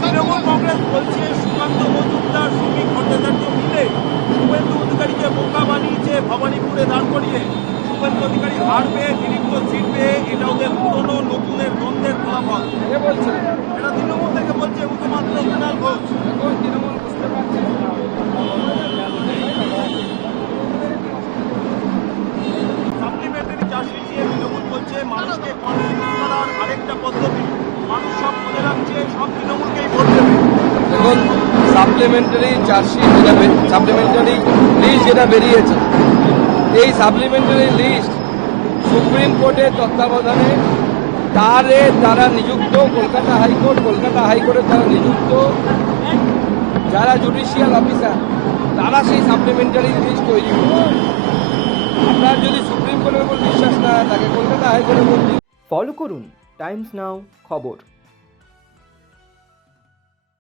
তৃণমূল কংগ্রেস বলছে সুকান্ত মজুমদার শ্রমিক ভট্টাচার্য মিলে শুভেন্দু অধিকারীকে বোকা বানিয়েছে ভবানীপুরে দাঁড় করিয়ে। শুভেন্দু অধিকারী হারবে, দিলীপ জিতবে, এটা ওদের পুরনো নতুনের দ্বন্দ্বের ফলাফল। এটা তৃণমূল থেকে বলছে মুখপাত্র কুণাল ঘোষ। সাপ্লিমেন্টারি চার্জশিট দিয়ে তৃণমূল বলছে মানুষকে কনফিউজ করার আরেকটা পদ্ধতি, মানুষ সব মনে রাখছে, সব তৃণমূলকেই ভোট দেবে। দেখুন, সাপ্লিমেন্টারি চার্জশিট সাপ্লিমেন্টারি লিস্ট যেটা বেরিয়েছে, এই সাপ্লিমেন্টারি লিস্ট সুপ্রিম কোর্টের তত্ত্বাবধানে তারা নিযুক্ত কলকাতা হাইকোর্টের তারা নিযুক্ত যারা জুডিশিয়াল অফিসার, তারা সেই সাপ্লিমেন্টারি লিস্ট তৈরি করছে। আপনার যদি সুপ্রিম কোর্টের উপর বিশ্বাস না থাকে, কলকাতা হাইকোর্টের উপর। ফলো করুন টাইমস নাও খবর।